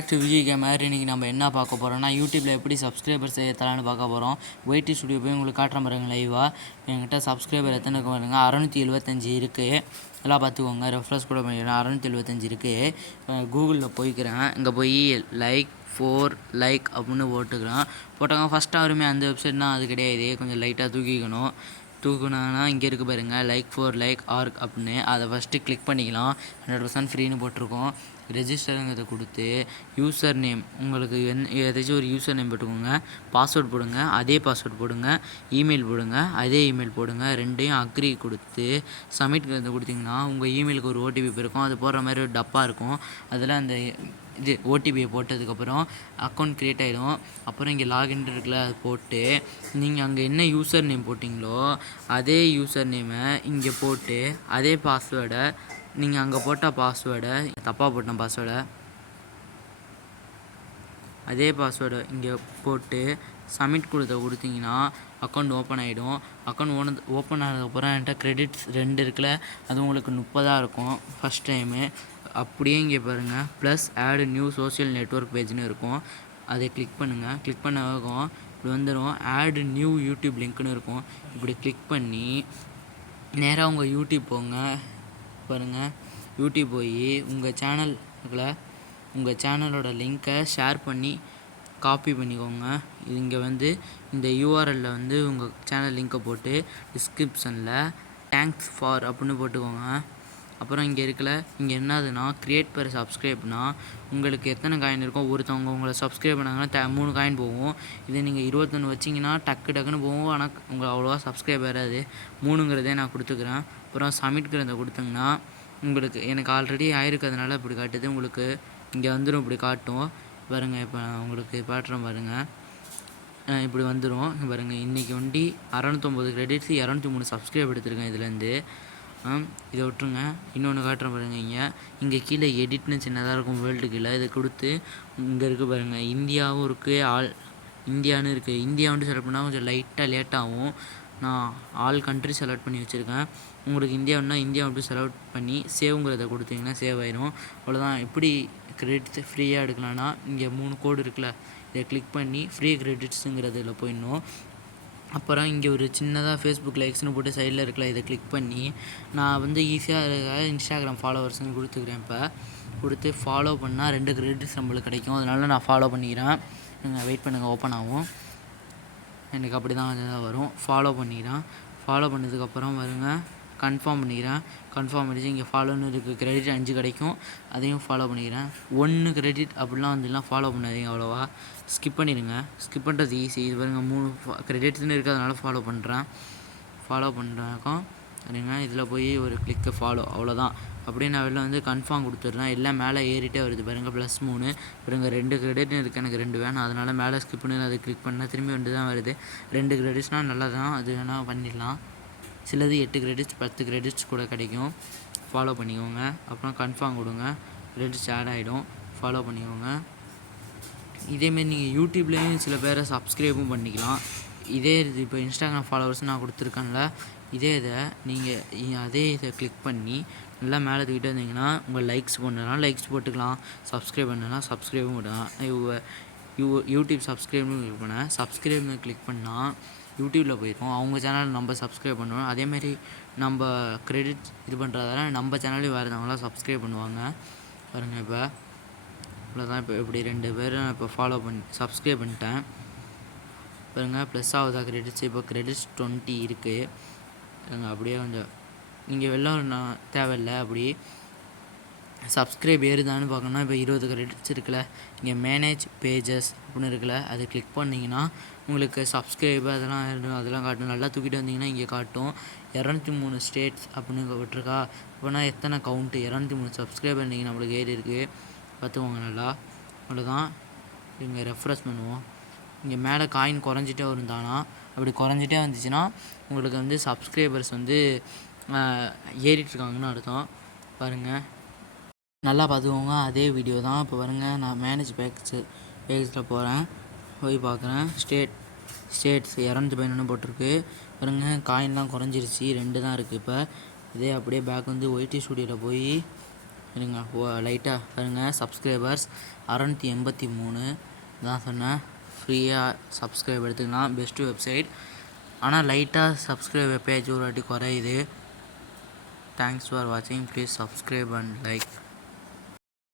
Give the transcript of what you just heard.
Back to Vijay gamer. இன்றைக்கி நம்ம என்ன பார்க்க போகிறோம்னா யூடியூப்பில் எப்படி சப்ஸ்கிரைபர்ஸ் ஏற்றலான்னு பார்க்க போகிறோம். ஒய்டி ஸ்டுடியோ போய் உங்களுக்கு காட்டுற பாருங்க லைவாக. என்கிட்ட சப்ஸ்கிரைபர் எத்தனை இருக்கு பாருங்க, 675 இருக்குது. எல்லாம் பார்த்துக்கோங்க, ரெஃப்ரெஷ் கூட பண்ணிக்கிறேன். 675 இருக்குது. கூகுளில் போய்க்கிறேன். இங்கே போய் லைக் அப்படின்னு போட்டாங்க. ஃபஸ்ட்டு அவருமே அந்த வெப்சைட்னால் அது கிடையாது, கொஞ்சம் லைட்டாக தூக்குனாங்கன்னா இங்கே இருக்குது பாருங்கள், லைக் ஆர்க் அப்படின்னு. அதை ஃபஸ்ட்டு கிளிக் பண்ணிக்கலாம். 100% ஃப்ரீன்னு போட்டிருக்கோம். ரெஜிஸ்டருங்கிறத கொடுத்து யூசர் நேம், உங்களுக்கு ஏதாச்சும் ஒரு யூசர் நேம் போட்டுக்கோங்க. பாஸ்வேர்ட் போடுங்க, அதே பாஸ்வேர்ட் போடுங்க. இமெயில் போடுங்க, அதே இமெயில் போடுங்க. ரெண்டையும் அக்ரி கொடுத்து சப்மிட்ங்கிறத கொடுத்திங்கன்னா உங்கள் இமெயிலுக்கு ஒரு ஓடிபி இருக்கும். அது போடுற மாதிரி ஒரு டப்பா இருக்கும். அதில் அந்த ஓடிபியை போட்டதுக்கப்புறம் அக்கௌண்ட் க்ரியேட் ஆகிடும். அப்புறம் இங்கே லாகின் இருக்குல்ல, அது போட்டு நீங்கள் அங்கே என்ன யூசர் நேம் போட்டிங்களோ அதே யூசர் நேமை இங்கே போட்டு அதே பாஸ்வேர்டை நீங்கள் அங்கே போட்ட பாஸ்வேர்டை தப்பாக போட்டேன் அதே பாஸ்வேர்டை இங்கே போட்டு சப்மிட் கொடுத்தீங்கன்னா அக்கௌண்ட் ஓப்பன் ஆகிடும். அக்கௌண்ட் ஓப்பன் ஆனதுக்கப்புறம் என்கிட்ட கிரெடிட்ஸ் 2 இருக்குல்ல, அது உங்களுக்கு 30 இருக்கும் ஃபஸ்ட் டைமு. அப்படியே இங்கே பாருங்கள், plus add new social network பேஜ்னு இருக்கும். அதை கிளிக் பண்ணுங்கள். கிளிக் பண்ணவும் இப்படி வந்துடும், ஆட் நியூ யூடியூப் லிங்க்னு இருக்கும். இப்படி கிளிக் பண்ணி நேராக உங்கள் யூடியூப் போங்க. பாருங்கள், யூடியூப் போய் உங்கள் சேனலோட லிங்க்கை ஷேர் பண்ணி காப்பி பண்ணிக்கோங்க. இங்கே இந்த யூஆர்எல்லில் உங்கள் சேனல் லிங்க்கை போட்டு டிஸ்கிரிப்ஷனில் தேங்க்ஸ் ஃபார் அப்படின்னு போட்டுக்கோங்க. அப்புறம் இங்கே இங்கே என்னதுன்னா கிரியேட் பர் சப்ஸ்கிரைப்னா உங்களுக்கு எத்தனை காயின் இருக்கோ, ஒருத்தவங்க உங்களை சப்ஸ்கிரைப் பண்ணாங்கன்னா 3 காயின் போகும். இதே நீங்கள் 21 வச்சிங்கன்னா டக்குன்னு போகும். ஆனால் உங்களுக்கு அவ்வளோவா சப்ஸ்கிரைப் வராது. 3ங்கிறதே நான் கொடுத்துக்கிறேன். அப்புறம் சப்மிட்ங்கிறத கொடுத்தீங்கன்னா உங்களுக்கு எனக்கு ஆல்ரெடி ஆயிருக்கிறதுனால இப்படி காட்டுது. உங்களுக்கு இங்கே வந்துடும், இப்படி காட்டும் பாருங்கள். இப்போ உங்களுக்கு காட்டுறேன் பாருங்கள், இப்படி வந்துடும் பாருங்கள். இன்றைக்கி 609 கிரெடிட்ஸ், 203 சப்ஸ்கிரைப் எடுத்திருக்கேன் இதுலேருந்து. இதை விட்டுருங்க, இன்னொன்று காட்டுறேன் பாருங்கள். இங்கே கீழே எடிட்னு சின்னதாக இருக்கும், வேர்ல்டு கீழே இதை கொடுத்து இங்கே இருக்குது பாருங்கள், இந்தியாவும் இருக்குது, இந்தியான்னு இருக்குது. இந்தியா செலக்ட் பண்ணால் கொஞ்சம் லைட்டாக லேட்டாகும். நான் ஆல் கண்ட்ரி செலக்ட் பண்ணி வச்சுருக்கேன். உங்களுக்கு இந்தியாவுன்னா இந்தியா அப்படி செலக்ட் பண்ணி சேவுங்கிறத கொடுத்தீங்கன்னா சேவ் ஆயிடும். அவ்வளோதான். எப்படி கிரெடிட்ஸ் ஃப்ரீயாக எடுக்கலான்னா இங்கே 3 கோடு இருக்குல்ல, இதை கிளிக் பண்ணி ஃப்ரீ கிரெடிட்ஸுங்கிறதுல போயிடணும். அப்புறம் இங்கே ஒரு சின்னதாக ஃபேஸ்புக் லைக்ஸ்னு போட்டு சைடில் இருக்கல, இதை கிளிக் பண்ணி நான் ஈஸியாக இருக்க இன்ஸ்டாகிராம் ஃபாலோவர்ஸ்னு கொடுத்துக்கிறேன். இப்போ கொடுத்து ஃபாலோ பண்ணால் 2 கிரெடிட்ஸ் நம்மளுக்கு கிடைக்கும். அதனால நான் ஃபாலோ பண்ணிக்கிறேன். நீங்கள் வெயிட் பண்ணுங்கள், ஓப்பன் ஆகும். எனக்கு அப்படி தான் வரும். ஃபாலோ பண்ணிக்கிறேன். ஃபாலோ பண்ணதுக்கப்புறம் வருங்க, கன்ஃபார்ம் பண்ணிக்கிறேன். கன்ஃபார்ம் பண்ணிச்சு இங்கே ஃபாலோன்னு இருக்குது, கிரெடிட் 5 கிடைக்கும். அதையும் ஃபாலோ பண்ணிக்கிறேன். 1 கிரெடிட் அப்படிலாம் ஃபாலோ பண்ணாதீங்க, அவ்வளோவா ஸ்கிப் பண்ணிடுங்க. ஸ்கிப் பண்ணுறது ஈஸி. இது பாருங்கள், 3 கிரெடிட்ஸ்னு இருக்கிறதுனால ஃபாலோ பண்ணுறேன். சரிங்க, இதில் போய் ஒரு கிளிக்கு ஃபாலோ, அவ்வளோதான். அப்படியே நான் வெளில கன்ஃபார்ம் கொடுத்துட்றேன். எல்லாம் மேலே ஏறிட்டே வருது பாருங்கள், +3. பாருங்க 2 கிரெடிட் இருக்குது, எனக்கு 2 வேணும். அதனால் மேலே ஸ்கிப் பண்ணி அதை கிளிக் பண்ணால் திரும்பி தான் வருது. 2 கிரெடிட்ஸ்னால் நல்லா தான், அது வேணால் பண்ணிடலாம். சிலது 8 கிரெடிட்ஸ் 10 கிரெடிட்ஸ் கூட கிடைக்கும். ஃபாலோ பண்ணிக்கோங்க. அப்புறம் கன்ஃபார்ம் கொடுங்க, கிரெடிட்ஸ் ஆட் ஆகிடும். ஃபாலோ பண்ணிக்கோங்க. இதேமாரி நீங்கள் யூடியூப்லேயும் சில பேரை சப்ஸ்கிரைபும் பண்ணிக்கலாம். இதே இது இப்போ இன்ஸ்டாகிராம் ஃபாலோவர்ஸ் நான் கொடுத்துருக்கேன்ல, இதை கிளிக் பண்ணி நல்லா மேலே தூக்கிட்டு வந்தீங்கன்னா உங்கள் லைக்ஸ் பண்ணலாம், லைக்ஸ் போட்டுக்கலாம். சப்ஸ்கிரைப் பண்ணலாம், சப்ஸ்கிரைபும் பண்ணலாம். யூடியூப் சப்ஸ்கிரைப்னு கிளிக் பண்ணேன். சப்ஸ்கிரைப்னு கிளிக் பண்ணால் யூடியூப்பில் போயிருக்கோம். அவங்க சேனல் நம்ம சப்ஸ்கிரைப் பண்ணுவோம். அதேமாரி நம்ம கிரெடிட் இது பண்ணுறதால நம்ம சேனலையும் வேறுதவங்களாம் சப்ஸ்கிரைப் பண்ணுவாங்க. பாருங்கள், இப்போ இவ்வளோதான். இப்போ இப்படி 2 பேரும் நான் இப்போ சப்ஸ்கிரைப் பண்ணிட்டேன். பாருங்கள், ப்ளஸ் ஆகுதா கிரெடிட்ஸ். இப்போ கிரெடிட்ஸ் 20 இருக்குது. அப்படியே கொஞ்சம் நீங்கள் நான் தேவையில்லை. அப்படி சப்ஸ்கிரைப் ஏறுதான்னு பார்க்கணுன்னா இப்போ 20 கிரெடிட்ஸ் இருக்குல்ல, இங்கே மேனேஜ் பேஜஸ் அப்படின்னு இருக்குல்ல, அதை கிளிக் பண்ணிங்கன்னா உங்களுக்கு சப்ஸ்கிரைப் அதெல்லாம் காட்டும். நல்லா தூக்கிட்டு வந்தீங்கன்னா இங்கே காட்டும் 203 ஸ்டேட்ஸ் அப்படின்னு விட்டுருக்கா. இப்போனா எத்தனை கவுண்ட்டு 203 சப்ஸ்கிரைபர் இன்றைக்கி நம்மளுக்கு ஏறி இருக்குது, பார்த்துக்கோங்க நல்லா. அவ்வளோதான். இங்கே ரெஃப்ரெஷ் பண்ணுவோம். இங்கே மேலே காயின் குறைஞ்சிட்டே வரும் தானா. அப்படி குறைஞ்சிட்டே வந்துச்சுன்னா உங்களுக்கு சப்ஸ்கிரைபர்ஸ் ஏறிட்டுருக்காங்கன்னு அர்த்தம். பாருங்கள், நல்லா பார்த்துக்கோங்க. அதே வீடியோ தான். இப்போ பாருங்கள், நான் மேனேஜ் பேஜில் போய் பார்க்குறேன். ஸ்டேட்ஸ் 211 போட்டிருக்கு. பாருங்கள், காயின்லாம் குறைஞ்சிருச்சு, 2 தான் இருக்குது இப்போ. இதே அப்படியே பேக் ஒய்டி ஸ்டுடியோவில் போய் இருங்க லைட்டாக பாருங்கள். சப்ஸ்கிரைபர்ஸ் 683 தான் சொன்னேன். ஃப்ரீயாக சப்ஸ்கிரைப் எடுத்துக்கலாம். Best website. ஆனால் லைட்டாக சப்ஸ்கிரைப் பேஜ் ஒரு வாட்டி குறையுது. தேங்க்ஸ் ஃபார் வாட்சிங். Please subscribe and like.